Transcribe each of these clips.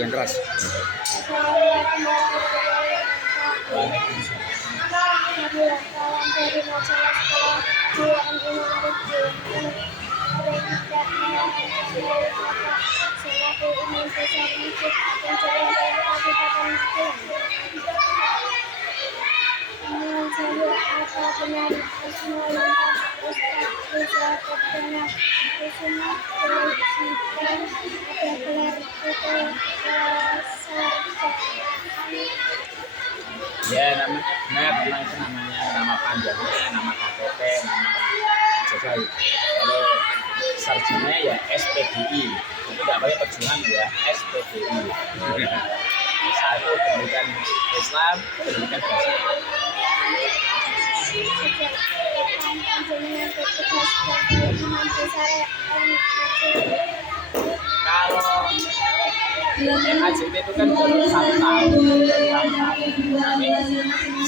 yang keras. Assalamualaikum warahmatullahi wabarakatuh. Dari wartawan dari majalah sekolah Juan Iman Berita Melalui Bapak selaku Imam Besar Masjid Pencarian Kabupaten Magelang. Dengan saya apa benar asma lengkap Ustaz Riza Perdana Kusuma Presiden ada gelar titel sarjana. Ya namanya benar, memang itu nama panjangnya, nama KTP, nama ijazah. Kalau sarjana ya SPDI, itu nggak pakai perjuangan ya, SPDI. Satu pendidikan Islam, pendidikan bahasa. Sejak kapan panjenengan bertugas sebagai imam besar MAJT? Kalau MAJT itu kan baru 1 tahun, Tapi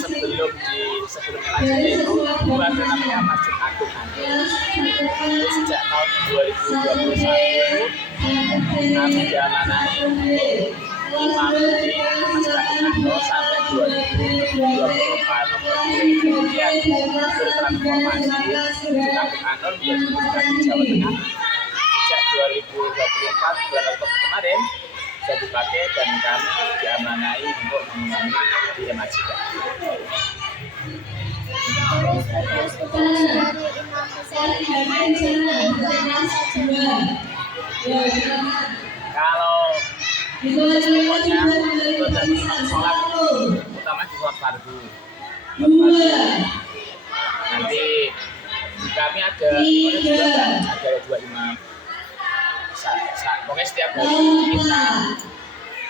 sebelum MAJT itu ada namanya Masjid Agung Anur. Itu sejak tahun 2021 kami diamanai imam di Masjid Agung Anur sampai 2024. Kemudian bertransformasi Masjid Agung Anur menjadi Masjid di Jawa Tengah sejak 2024 bulan Oktober kemarin saya dipakai dan kami diamanai untuk mengimami di MAJT. Terus tugas-tugas dari imam besar MAJT itu apa saja? Kalau pokoknya itu dari imam sholat, utama di sholat fardu. Nanti di kami ada dua imam. Pokoknya setiap hari kita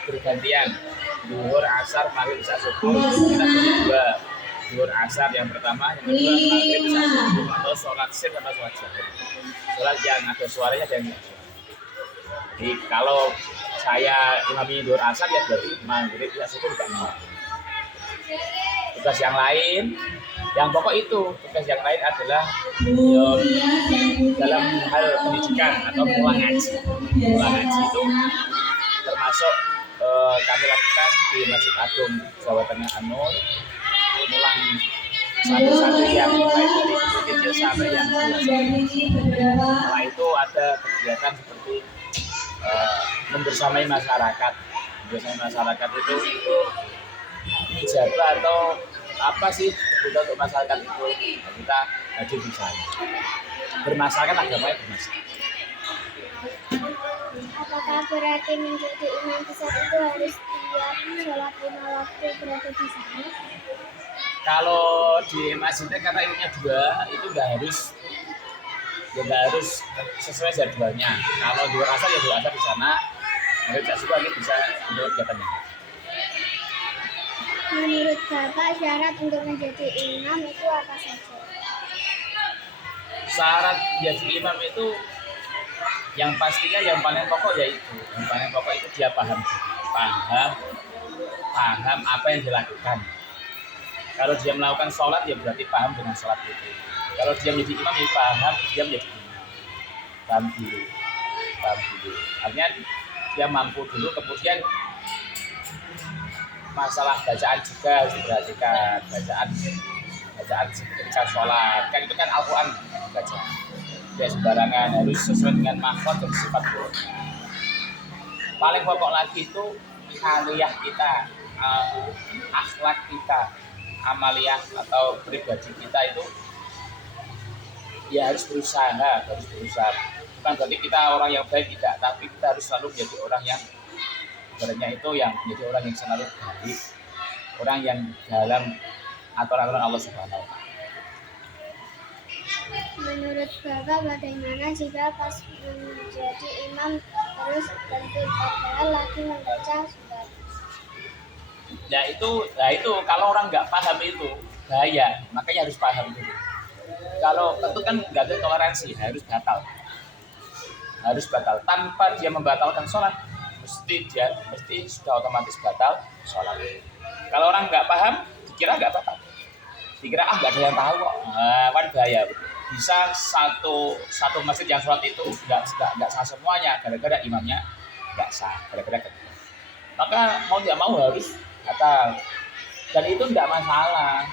bergantian zuhur, asar, maghrib, isya, subuh. Kita beri dua zuhur, asar yang pertama, yang kedua maghrib, isya, subuh atau sholat sir atau sholat jahar. Sholat yang ada suaranya dan yang jadi kalau saya imami zuhur, asar ya berarti maghrib, isya, subuh bukan imam. Tugas yang lain, yang pokok itu, tugas yang lain adalah dalam hal pendidikan atau pulang ngaji. Pulang ngaji itu termasuk kami lakukan di Masjid Agung Jawa Tengah Anur, pulang satu-satu yang baik dari kecil sampai yang dewasa. Setelah itu ada kegiatan seperti membersamai masyarakat. Membersamai masyarakat itu ijabah atau apa sih kebutuhan untuk masyarakat itu, kita hadir di sana. Bermasyarakat agamanya bermasyarakat. Apakah berarti menjadi imam besar itu harus tiap sholat 5 waktu berada di sana? Kalau di masjidnya karena ilmunya dua, itu nggak harus sesuai jadwalnya. Kalau di asar ya di asar di sana, mereka juga bisa untuk kegiatannya. Menurut Bapak, syarat untuk menjadi imam itu apa saja? Syarat jadi imam itu yang pastinya yang paling pokok yaitu dia paham apa yang dilakukan. Kalau dia melakukan sholat ya berarti paham dengan sholat itu. Kalau dia menjadi imam ya paham dia menjadi imam. Paham dulu. Artinya dia mampu dulu, kemudian masalah bacaan juga harus diperhatikan. Bacaan ketika sholat kan itu kan Al-Quran baca. Ya sembarangan, harus sesuai dengan makhluk dan sifat Quran. Paling pokok lagi itu aliyah kita, akhlak kita, amaliyah atau pribadi kita itu ya harus berusaha. Bukan berarti kita orang yang baik tidak, tapi kita harus selalu menjadi orang yang sebenarnya itu yang menjadi orang yang selalu baik, orang yang dalam aturan Allah Subhanahu wa Ta'ala. Menurut Bapak, bagaimana jika pas menjadi imam terus tertib padahal lagi membaca surat? Ya itu kalau orang nggak paham itu bahaya, makanya harus paham dulu. Kalau itu kan nggak ada toleransi, harus batal. Tanpa dia membatalkan sholat, mesti sudah otomatis batal sholat. Kalau orang nggak paham, dikira nggak batal, dikira nggak ada yang tahu kok, kan bahaya. Bisa satu masjid yang sholat itu nggak sah semuanya, gara-gara imamnya nggak sah, gara-gara maka mau tidak mau harus batal. Dan itu tidak masalah.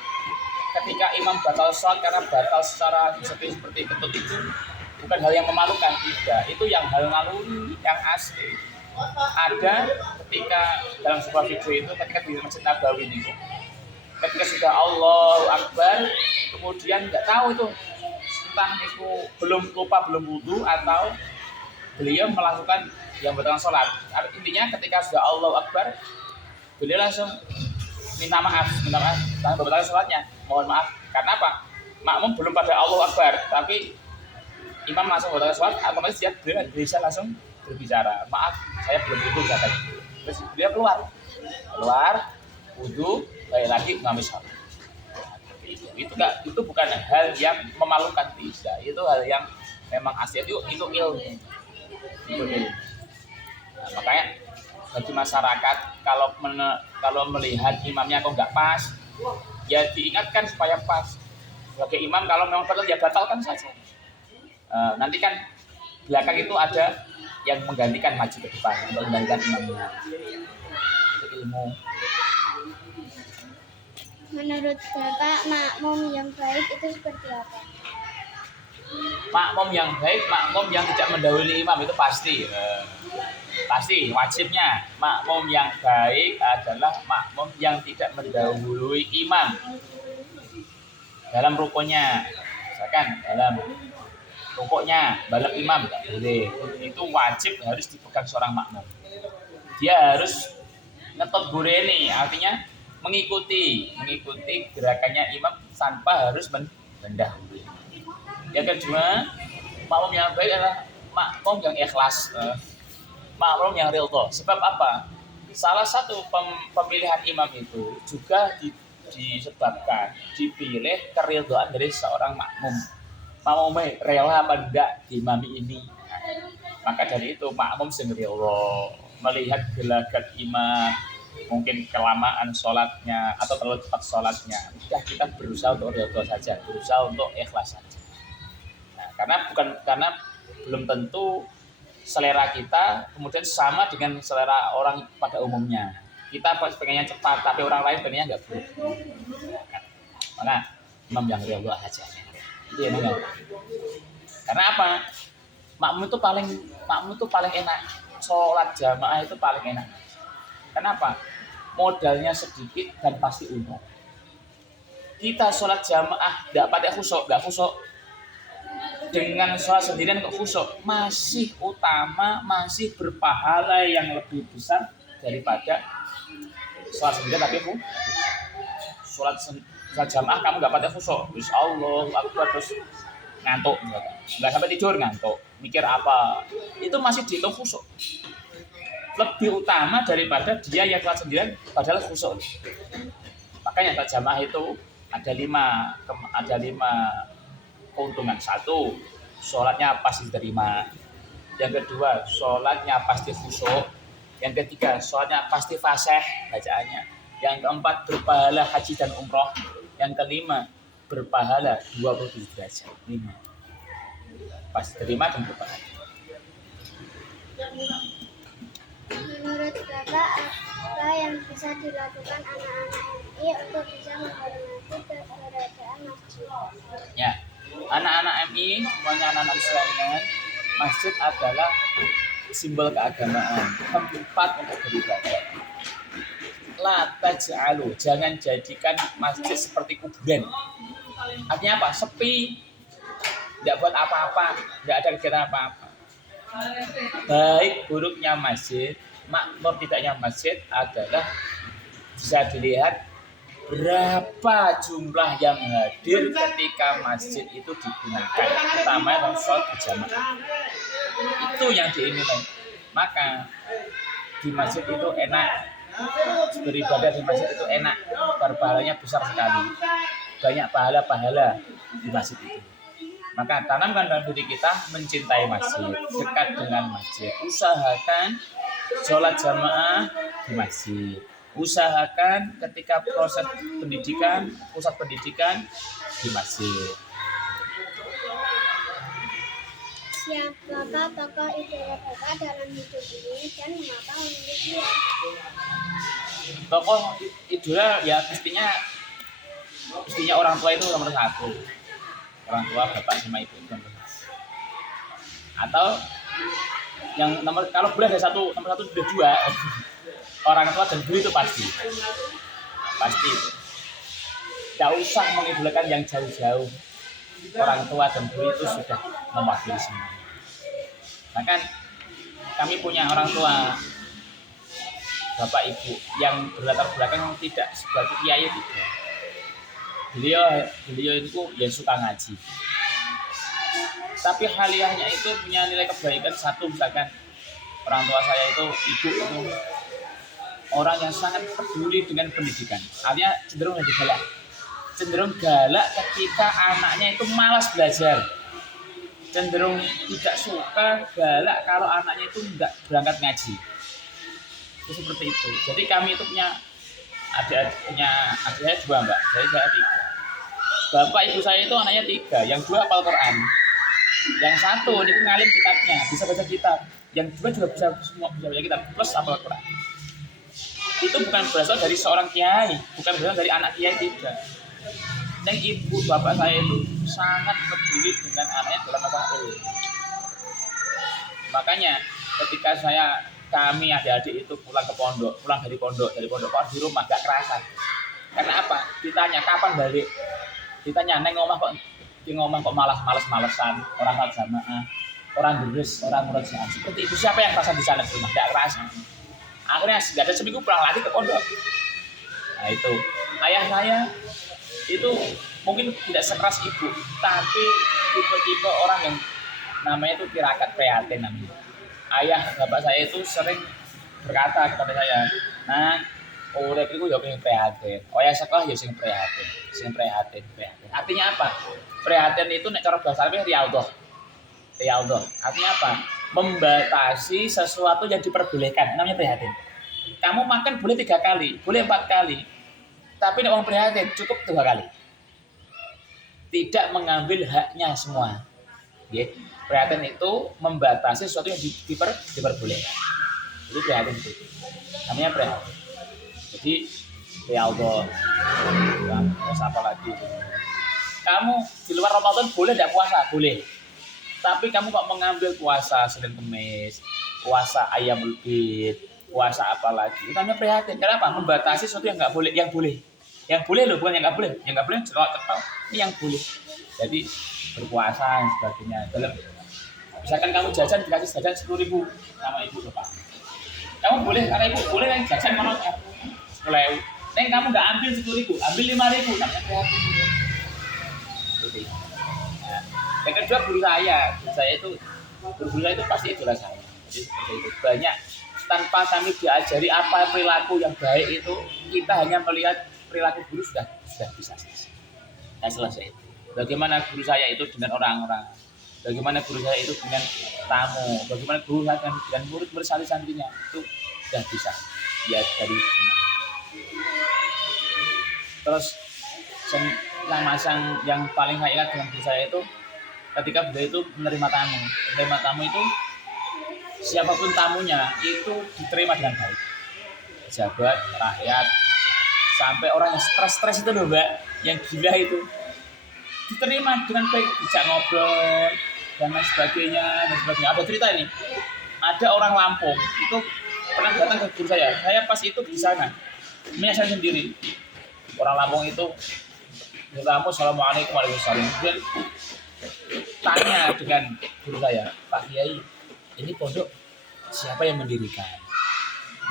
Ketika imam batal sholat karena batal secara seperti ketut itu bukan hal yang memalukan, tidak. Itu yang hal naluri, yang asli. Ada ketika dalam sebuah video itu, ketika di Masjid Nabawi ini, ketika sudah Allahu Akbar, kemudian nggak tahu itu entah itu belum lupa, belum wudu, atau beliau melakukan yang batalkan sholat. Intinya ketika sudah Allahu Akbar, beliau langsung minta maaf karena batalkan sholatnya. Mohon maaf, karena apa? Makmum belum pada Allahu Akbar, tapi imam langsung batalkan sholat, otomatis dia bisa langsung berbicara, maaf saya belum wudu katanya. Terus dia keluar wudu, balik lagi mengambil sholat. Itu bukan hal yang memalukan, tidak. Itu hal yang memang asli, itu ilmu. Nah, makanya bagi masyarakat kalau melihat imamnya kok nggak pas, ya diingatkan supaya pas. Sebagai imam kalau memang betul ya batalkan saja. Nanti kan belakang itu ada yang menggantikan maju ke depan untuk menggantikan imamnya. Itu ilmu. Menurut Bapak, makmum yang baik itu seperti apa? Makmum yang baik, makmum yang tidak mendahului imam, itu pasti wajibnya. Makmum yang baik adalah makmum yang tidak mendahului imam dalam rukunnya. Misalkan dalam rukuknya balap imam tidak boleh. Itu wajib harus dipegang seorang makmum. Dia harus ngetot bureni, artinya mengikuti gerakannya imam tanpa harus mendahului. Yang kedua, makmum yang baik adalah makmum yang ikhlas, makmum yang ridho. Sebab apa? Salah satu pemilihan imam itu juga disebabkan dipilih keridhaan dari seorang makmum. Makmumnya rela apa enggak diimami ini. Maka dari itu makmum sing ridho, melihat gelagat imam, mungkin kelamaan sholatnya atau terlalu cepat sholatnya, ya kita berusaha untuk ridho saja, berusaha untuk ikhlas saja. Nah, karena belum tentu selera kita kemudian sama dengan selera orang pada umumnya. Kita pengennya cepat, tapi orang lain pengennya nggak begitu. Maka imam yang ridho saja. Itu yang enggak. Karena apa? Makmum itu paling enak. Sholat jamaah itu paling enak. Kenapa? Modalnya sedikit dan pasti umum. Kita sholat jamaah nggak pakai khusyuk, dengan sholat sendirian kok khusyuk, masih utama, masih berpahala yang lebih besar daripada sholat sendirian tapi sholat jamaah kamu nggak pakai khusyuk, terus Allahu Akbar terus ngantuk, nggak sampai tidur ngantuk, mikir apa, itu masih dihitung khusyuk. Lebih utama daripada dia yang sholat sendirian padahal khusyuk. Makanya sholat jamaah itu ada lima keuntungan. Satu, sholatnya pasti diterima. Yang kedua, sholatnya pasti khusyuk. Yang ketiga, sholatnya pasti fasih bacaannya. Yang keempat, berpahala haji dan umroh. Yang kelima, berpahala 27 derajat. 5. Pasti terima dan berpahala. Menurut Bapak, apa yang bisa dilakukan anak-anak MI untuk bisa menghormati keberadaan masjid? Ya, anak-anak MI, semuanya anak-anak Islam, masjid adalah simbol keagamaan, tempat untuk beribadah. La taj'alu, jangan jadikan masjid seperti kuburan. Artinya apa? Sepi, tidak buat apa-apa, tidak ada kegiatan apa-apa. Baik buruknya masjid, makmur tidaknya masjid adalah bisa dilihat berapa jumlah yang hadir ketika masjid itu digunakan, terutama dalam sholat berjamaah. Itu yang diinginkan. Maka di masjid itu enak, beribadah di masjid itu enak, pahalanya besar sekali, banyak pahala di masjid itu. Maka tanamkan dalam diri kita mencintai masjid, dekat dengan masjid. Usahakan sholat jamaah di masjid. Usahakan ketika proses pendidikan, pusat pendidikan di masjid. siapakah tokoh idola Bapak dalam hidup ini dan mengapa memilih dia? Tokoh idola ya mestinya orang tua itu nomor satu. Orang tua bapak sama ibu itu nomor satu. Atau yang kalau boleh ada nomor satu sudah dua. Orang tua dan guru itu pasti itu. Tidak usah mengidolakan yang jauh-jauh. Orang tua dan guru itu sudah mewakili semua. Bahkan kami punya orang tua, bapak ibu yang berlatar belakang tidak sebagai kiai juga. Beliau itu ya suka ngaji. Tapi haliahnya itu punya nilai kebaikan satu, misalkan orang tua saya itu ibu itu orang yang sangat peduli dengan pendidikan. Artinya cenderung galak ketika anaknya itu malas belajar. Cenderung tidak suka, galak kalau anaknya itu enggak berangkat ngaji. Itu seperti itu. Jadi kami itu punya adik saya dua, Mbak. Jadi saya 3. Bapak ibu saya itu anaknya 3, yang 2 hafal Quran. Yang 1 ini ngalim kitabnya, bisa baca kitab. Yang 2 juga bisa baca kitab plus hafal Quran. Itu bukan berasal dari seorang kiai, bukan berasal dari anak kiai tidak. Yang ibu bapak saya itu sangat peduli dengan anaknya dalam masalah ilmu. Makanya ketika kami adik-adik itu pulang dari pondok kok di rumah gak kerasa. Karena apa? Ditanya kapan balik? Ditanya neng ngomong kok malas-malesan, orang sholat jamaah, orang durus, orang murajaah. Seperti itu siapa yang kerasa di sana di rumah? Gak kerasa. Akhirnya gak ada seminggu pulang lagi ke pondok. Nah itu ayah saya itu mungkin tidak sekeras ibu, tapi tipe-tipe orang yang namanya itu tirakat prihatin namanya. Ayah bapak saya itu sering berkata kepada saya, nah urip iku ya pengen prihatin, ya sekolah ya sing prihatin. Artinya apa? Prihatin itu nek cara bahasa Arab riyadhah. Artinya apa? Membatasi sesuatu yang diperbolehkan, namanya prihatin. Kamu makan boleh 3 kali, boleh 4 kali. Tapi nek wong prihatin cukup 2 kali. Tidak mengambil haknya semua. Nggih. Prihatin itu membatasi sesuatu yang diperbolehkan. Itu prihatin itu. Namanya prihatin. Jadi ya Allah. Terus apa lagi? Kamu di luar Ramadan boleh tidak puasa? Boleh. Tapi kamu kok mengambil puasa Senin Kemis, puasa Ayyamul Bid, puasa apa lagi? Itu namanya prihatin. Kenapa? Membatasi sesuatu yang nggak boleh, yang boleh. Yang boleh loh, bukan yang nggak boleh. Yang nggak boleh cetok. Ini yang boleh. Jadi berpuasa dan sebagainya. Misalkan kamu jajan dikasih jajan 10.000 sama ibu bapak. Kamu boleh, karena ibu boleh yang jajan manotnya 10.000. Neng kamu nggak ambil 10.000, ambil 5.000. Namanya prihatin. Jadi, yang kedua guru saya itu pasti itulah saya. Jadi seperti itu. Banyak tanpa kami diajari apa perilaku yang baik itu, kita hanya melihat perilaku guru sudah bisa selesai. Bagaimana guru saya itu dengan orang-orang, bagaimana guru saya itu dengan tamu, bagaimana guru saya dengan murid bersantri-santrinya, itu sudah bisa lihat dari sini. Terus yang paling saya ingat dengan guru saya itu ketika beliau itu menerima tamu itu siapapun tamunya itu diterima dengan baik, pejabat, rakyat, sampai orang yang stres itu loh Mbak, yang gila itu diterima dengan baik, dijak ngobrol dan sebagainya. Ada cerita ini, ada orang Lampung itu pernah datang ke guru saya pas itu di sana menyasar sendiri. Orang Lampung itu bertamu, assalamualaikum warahmatullahi wabarakatuh. Kemudian tanya dengan guru saya, Pak Kiai, ini pondok siapa yang mendirikan?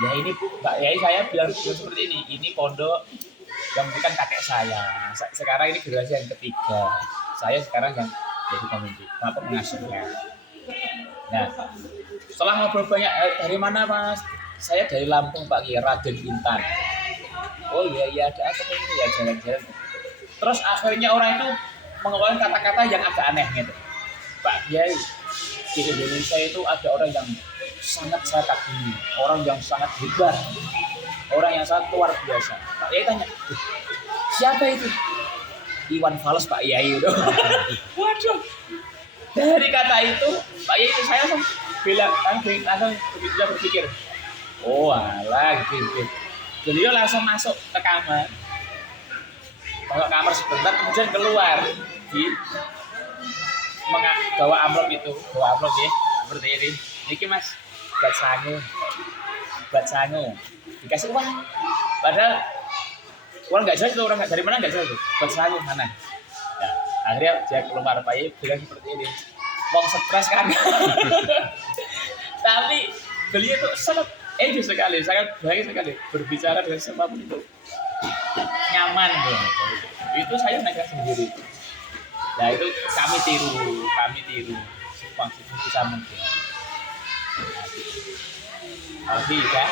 Ya ini Pak Kiai, saya bilang seperti ini pondok yang mendirikan kakek saya. Sekarang ini generasi yang ketiga. Saya sekarang yang jadi pemimpin, pengasuhnya. Nah, setelah ngobrol banyak, dari mana Mas? Saya dari Lampung Pak Kiai, Raden Intan. Oh iya ada apa ini ya, jalan-jalan. Terus akhirnya orang itu mengeluarkan kata-kata yang agak aneh gitu. Pak Kiai, di Indonesia itu ada orang yang sangat saya kagumi, orang yang sangat hebat, orang yang sangat luar biasa. Pak Kiai tanya, siapa itu? Iwan Fals Pak Kiai itu. Waduh, Dari kata itu, Pak Yai itu saya langsung bilang, langsung berpikir, oh alah gitu. Beliau langsung masuk ke kamar, sebentar, kemudian keluar di bawa amplop itu, ya, seperti ini. Niki mas, buat sangu, dikasih uang. Padahal uang nggak jelas itu, orang dari mana nggak jelas itu, buat sangu mana. Ya, akhirnya dia keluar, Pak Yai bilang seperti ini, wong stres kan. Tapi beliau itu sangat sangat baik sekali berbicara dengan siapapun itu nyaman gitu. Itu saya nekat sendiri. Nah itu kami tiru bisa mungkin. Alfi kan?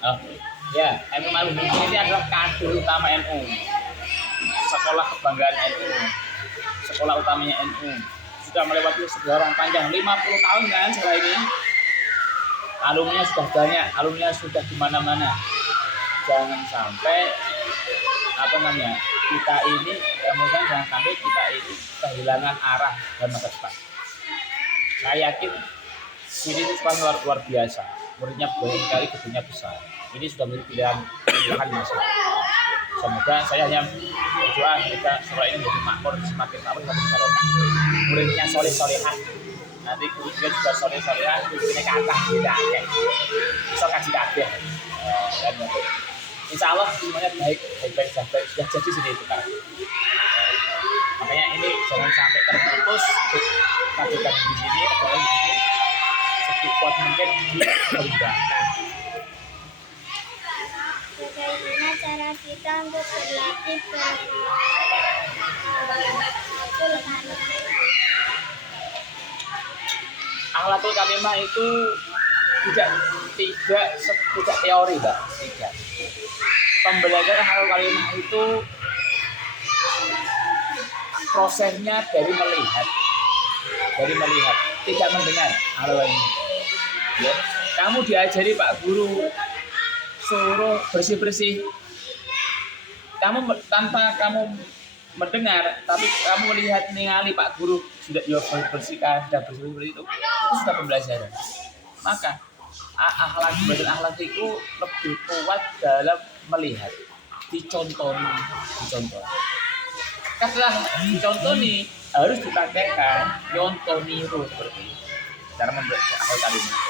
Oh ya, MU Malung ini adalah kader utama NU, sekolah kebanggaan NU, sekolah utamanya NU. Sudah melewati sejarah panjang 50 tahun kan setelah ini. Alumninya sudah banyak, alumninya sudah di mana-mana. Jangan sampai kita ini, kemudian jangan sampai kita ini kehilangan arah dan masa depan. Saya yakin sini itu luar biasa, muridnya banyak sekali, gedungnya besar. Ini sudah menjadi pilihan masa. Semoga saya hanya berdoa kita sekolah ini menjadi makmur, semakin makmur, semakin barokah. Muridnya soleh-solehah, nanti gurunya juga soleh-solehah, gurunya kata tidak akeh, bisa kasih kabeh. Dan insya Allah semuanya baik-baik saja, sudah jadi sini itu kan. Makanya ini jangan sampai terputus, kajian di sini, sekuat mungkin dikembangkan. Bagaimana cara kita untuk berlatih Akhlakul karimah itu tidak teori, Mbak. Tidak. Pembelajaran akhlakul karimah itu prosesnya dari melihat, tidak mendengar. Halo ini. Ya. Kamu diajari Pak Guru suruh bersih-bersih. Tanpa kamu mendengar, tapi kamu melihat ningali Pak Guru sudah bersihkan, sudah bersih itu sudah pembelajaran. Maka akhlak itu lebih kuat dalam melihat, dicontoh. Setelah dicontoh nih harus dipraktekkan, nyontoh niru seperti cara membelajar akhlak karimah.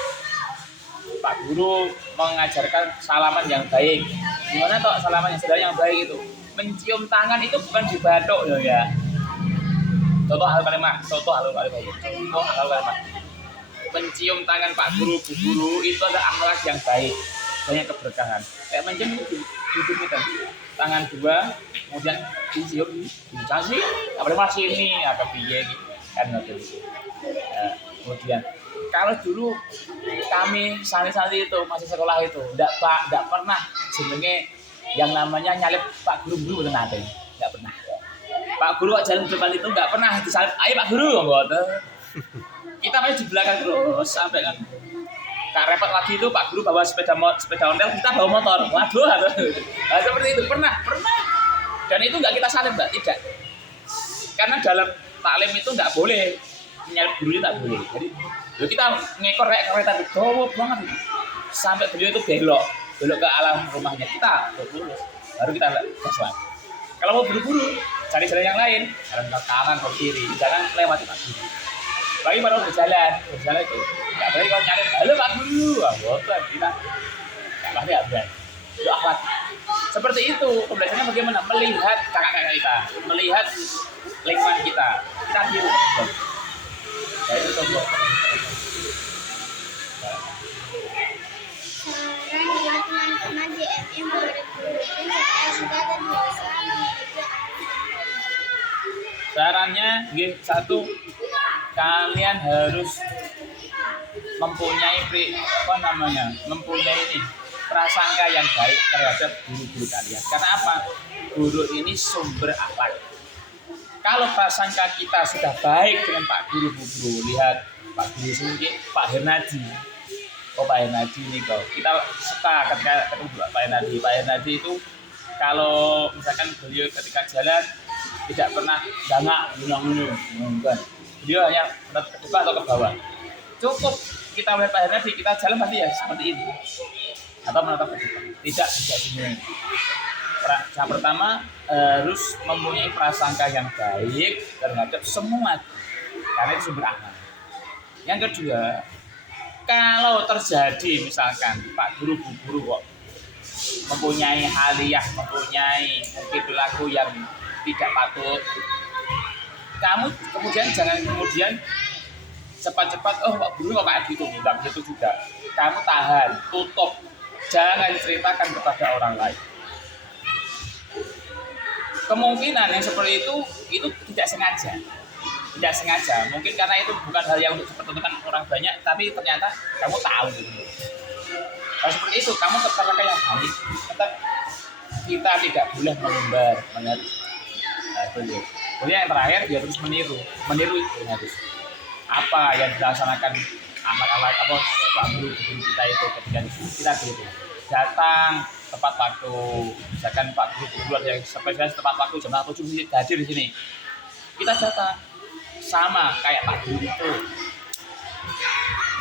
Pak Guru mengajarkan salaman yang baik. Gimana toh salaman yang baik itu? Mencium tangan itu bukan di batuk ya. Contoh akhlak karimah. Mencium tangan Pak Guru, Bu Guru itu adalah akhlak yang baik, banyak keberkahan. Kayak mencium itu kita tangan dua, kemudian dicium, dikasih, apa masih ini, apa piye kan gitu. Kemudian kalau dulu kami santri-santri itu masih sekolah itu enggak pernah jenenge yang namanya nyalip Pak Guru betul enggak pernah. Pak Guru jalan depan itu enggak pernah disalip, ayo Pak Guru mboten. Kita masih di belakang terus sampai kan Kak repot lagi itu Pak Guru bawa sepeda ontel, kita bawa motor. Waduh. Nah, seperti itu pernah. Dan itu enggak kita salip, Mbak, tidak. Karena dalam taklim itu enggak boleh nyalip gurunya, tak boleh. Jadi kita ngekor kayak kereta gede banget itu. Sampai beliau itu belok ke alam rumahnya kita, lurus. Baru kita gas lagi. Kalau mau buru-buru, cari jalan yang lain, jalan ke kanan, ke kiri, jangan lewati Pak Guru. Lagi baru berjalan itu. Enggak boleh kalau nyari, halo Pak Guru, bosan kita. Enggak pasti ada. Itu akhlak. Seperti itu, pembelajarannya bagaimana? Melihat kakak-kakak kita, melihat lingkungan kita tiru. Nah, itu contoh. Saran buat teman-teman di MM 2020 supaya sudah terbiasa memiliki Sarannya, satu, kalian harus mempunyai prasangka yang baik terhadap guru-guru kalian. Karena apa? Guru ini sumber akhlak. Kalau prasangka kita sudah baik dengan Pak Guru, Bu Guru, lihat Pak Guru sendiri, Pak Hernadi, oh Pak Hernadi nih kok. Kita suka ketika ketemu Pak Hernadi. Pak Hernadi itu kalau misalkan beliau ketika jalan tidak pernah gangak bukan. Beliau hanya menatap ke depan atau ke bawah. Cukup kita melihat Pak Hernadi, kita jalan pasti ya seperti ini. Atau menatap ke depan. Tidak semuanya. Yang pertama harus mempunyai prasangka yang baik terhadap semua, karena itu sumber amal. Yang kedua, kalau terjadi misalkan Pak Guru, Bu Guru kok mempunyai haliyah, mempunyai mungkin perilaku yang tidak patut, kamu kemudian jangan cepat-cepat Pak Guru kok kayak gitu, enggak begitu juga. Kamu tahan, tutup, jangan ceritakan kepada orang lain. Kemungkinan yang seperti itu tidak sengaja, mungkin karena itu bukan hal yang untuk dipertontonkan orang banyak, tapi ternyata kamu tahu gitu. Kalau seperti itu kamu tetap yang baik, tetap kita tidak boleh mengumbar, nah, itu. Kemudian yang terakhir dia terus meniru itu harus apa yang dilaksanakan anak-anak apa Pak Guru kita itu ketika kita gitu datang tepat waktu, misalkan Pak Guru ada yang spesialis tepat waktu jam 7 hadir di sini, kita datang sama kayak Pak Guru itu.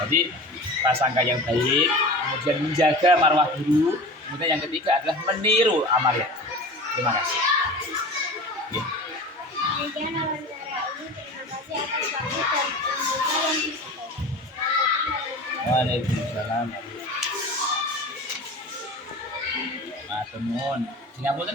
Jadi prasangka yang baik, kemudian menjaga marwah guru, kemudian yang ketiga adalah meniru amalnya. Terima kasih. Ya. Demikian wawancara ini. Terima kasih atas waktu dan ilmunya yang disampaikan. Waalaikumsalam. Matur nuwun. Singapura